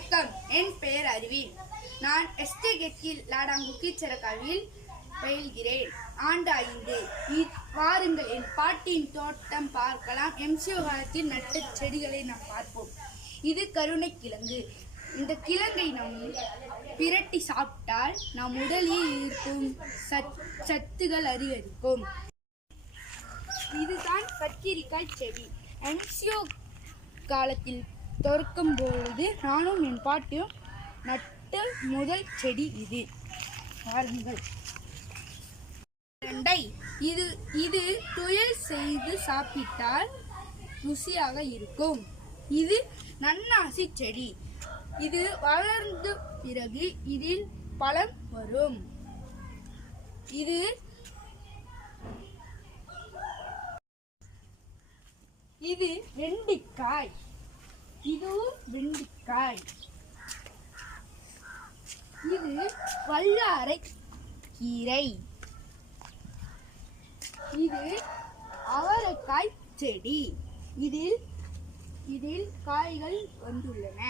வணக்கம். என் பெயர் அருவின். நான் எஸ்டேகெட்டில் லாடாங்குக்கிச்சரக்காவில் பயில்கிறேன். ஆண்டு 5. வாருங்கள் என் பாட்டியின் தோட்டம் பார்க்கலாம். MCO காலத்தில் நட்ட செடிகளை நாம் பார்ப்போம். இது கருணைக்கிழங்கு. இந்த கிழங்கை நாம் பிரட்டி சாப்பிட்டால் நம் உடலில் இருக்கும் சத்துகள் அதிகரிக்கும். இதுதான் கத்திரிக்காய் செடி. MCO காலத்தில் தோற்கும் பொழுது நானும் என் பாட்டியும் நட்ட முதல் செடி இது. பாருங்கள். இது துவையல் செய்து சாப்பிட்டால் ருசியாக இருக்கும். இது நன்னாசி செடி. இது வளர்ந்த பிறகு இதில் பழம் வரும். இது வெண்டைக்காய். இதுவும் வெண்டைக்காய். இது வல்லாரை கீரை. இது அவரைக்காய் செடி. இதில் காய்கள் வந்துள்ளன.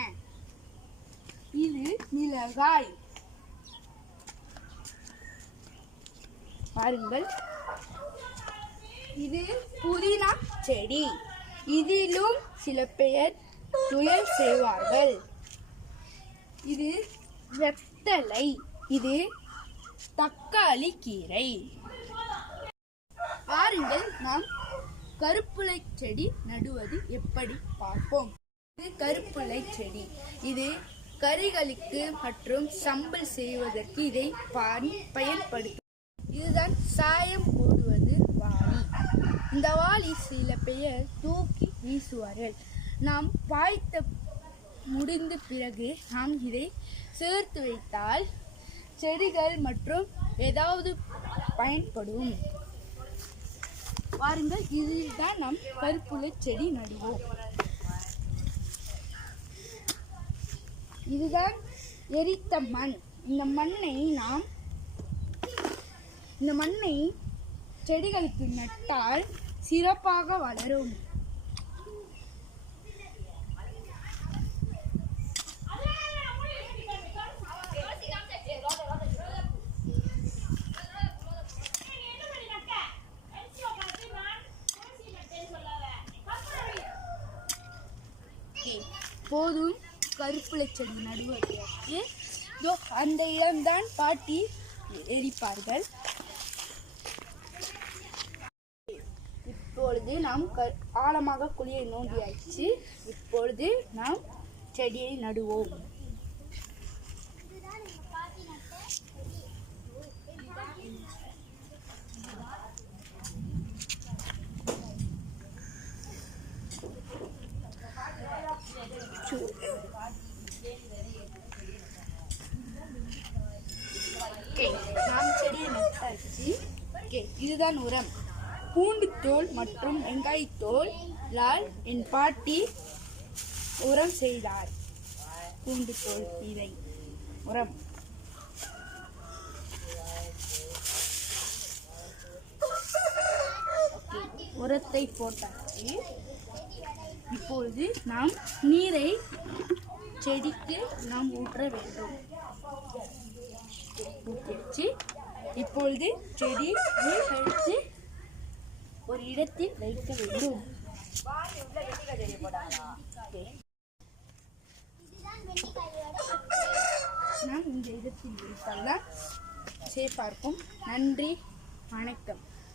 இது மிளகாய். பாருங்கள். இது புதினா செடி. இதிலும் சில பேர் துவையல் செய்வார்கள். இது வெத்தலை. இது தக்காளி கீரை. பாருங்கள், நாம் கருப்புளை செடி நடுவது எப்படி பார்ப்போம். இது கருப்புளை செடி. இது கறிகளுக்கு மற்றும் சம்பல் செய்வதற்கு இதை பயன்படுத்தும். இதுதான் சாயம் போடுவது வாளி. இந்த வாளி சில பேர் தூக்கி வீசுவார்கள். நாம் பாய்த்த முடிந்த பிறகு நாம் இதை சேர்த்து வைத்தால் செடிகள் மற்றும் ஏதாவது பயன்படும். பாருங்கள், இதில் தான் நாம் கருப்புளை செடி நடுவோம். இதுதான் எரித்த மண். இந்த மண்ணை செடிகளுக்கு நட்டால் சிறப்பாக வளரும். போதும் கருப்புளை செடி நடுவதற்கு. அந்த இடம்தான் பாட்டி எரிப்பார்கள். இப்பொழுது நாம் ஆழமாக குழியை நோண்டியாச்சு. இப்பொழுது நாம் செடியை நடுவோம். நாம் செடியை நட்டாச்சு. இதுதான் உரம். பூண்டு தோல் மற்றும் வெங்காயத்தோலால் என் பாட்டி உரம் செய்தார். பூண்டு தோல் இதை உரம். உரத்தை போட்டாச்சு. இப்பொழுது நாம் நீரை செடிக்கு நாம் ஊற்ற வேண்டும். ஊற்றிச்சு. இப்பொழுது செடியை எடுத்து ஒரு இடத்தில் வைக்க வேண்டும். நாம் இந்த இடத்தில் வைத்தால்தான் சேஃபாக இருக்கும். நன்றி, வணக்கம்.